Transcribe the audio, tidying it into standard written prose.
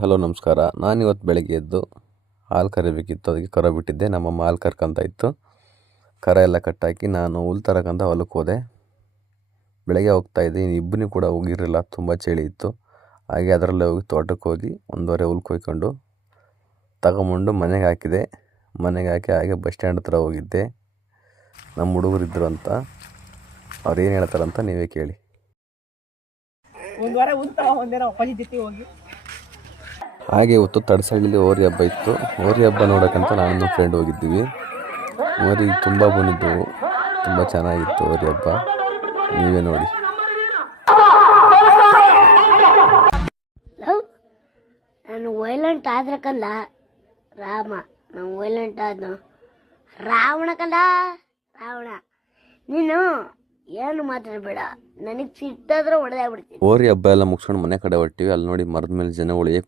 Hello ನಮಸ್ಕಾರ. ನಾನಿವತ್ತು ಬೆಳಗ್ಗೆ ಎದ್ದು ಹಾಲು ಕರಿಬೇಕಿತ್ತು, ಅದಕ್ಕೆ ಕರ ಬಿಟ್ಟಿದ್ದೆ. ನಮ್ಮಮ್ಮ ಹಾಲು ಕರ್ಕೊಂತ ಇತ್ತು. ಕರ ಎಲ್ಲ ಕಟ್ಟಾಕಿ ನಾನು ಹುಲ್ ತರಕಂತ ಹೊಲಕ್ಕೆ ಹೋದೆ. ಬೆಳಗ್ಗೆ ಹೋಗ್ತಾಯಿದ್ದೆ. ಇಬ್ಬನಿ ಕೂಡ ಹೋಗಿರಲಿಲ್ಲ, ತುಂಬ ಚಳಿ ಇತ್ತು. ಹಾಗೆ ಅದರಲ್ಲೇ ಹೋಗಿ ತೋಟಕ್ಕೆ ಹೋಗಿ 1.5 ಹುಲ್ ಕೊಯ್ಕೊಂಡು ತಗೊಂಬಂದು ಮನೆಗೆ ಹಾಕಿದೆ. ಮನೆಗೆ ಹಾಕಿ ಹಾಗೆ ಬಸ್ ಸ್ಟ್ಯಾಂಡ್ ಹತ್ರ ಹೋಗಿದ್ದೆ. ನಮ್ಮ ಹುಡುಗರಿದ್ದರು ಅಂತ, ಅವ್ರು ಏನು ಹೇಳ್ತಾರಂತ ನೀವೇ ಕೇಳಿ. ಹಾಗೆ ಇವತ್ತು ತಡಸಳ್ಳಿಲಿ ಹೋರಿ ಹಬ್ಬ ಇತ್ತು. ಹೋರಿ ಹಬ್ಬ ನೋಡೋಕ್ಕಂತ ನಾನು ನಮ್ಮ ಫ್ರೆಂಡ್ ಹೋಗಿದ್ದೀವಿ. ಹೋರಿ ತುಂಬ ಬಂದಿದ್ದವು, ತುಂಬ ಚೆನ್ನಾಗಿತ್ತು ಹೋರಿ ಹಬ್ಬ, ನೀವೇ ನೋಡಿ. ನಾನು ವೈಲೆಂಟ್ ಆದ್ರಕಲ್ಲ ರಾಮ, ನಾನು ವೈಲೆಂಟ್ ಆದ್ನು ರಾವಣ ಕಲ್ಲ ರಾವಣ. ನೀನು ಏನು ಮಾತಾಡಬೇಡ, ನನಗೆ ಸಿಟ್ಟಾದ್ರೆ ಹೊಡೆದಾಗ್ಬಿಡ್ತೀನಿ. ಹೋರಿ ಹಬ್ಬ ಎಲ್ಲ ಮುಗಿಸ್ಕೊಂಡು ಮನೆ ಕಡೆ ಹೊರ್ತೀವಿ. ಅಲ್ಲಿ ನೋಡಿ ಮರದ ಮೇಲೆ ಜನ ಉಳಿಯಕ್ಕೆ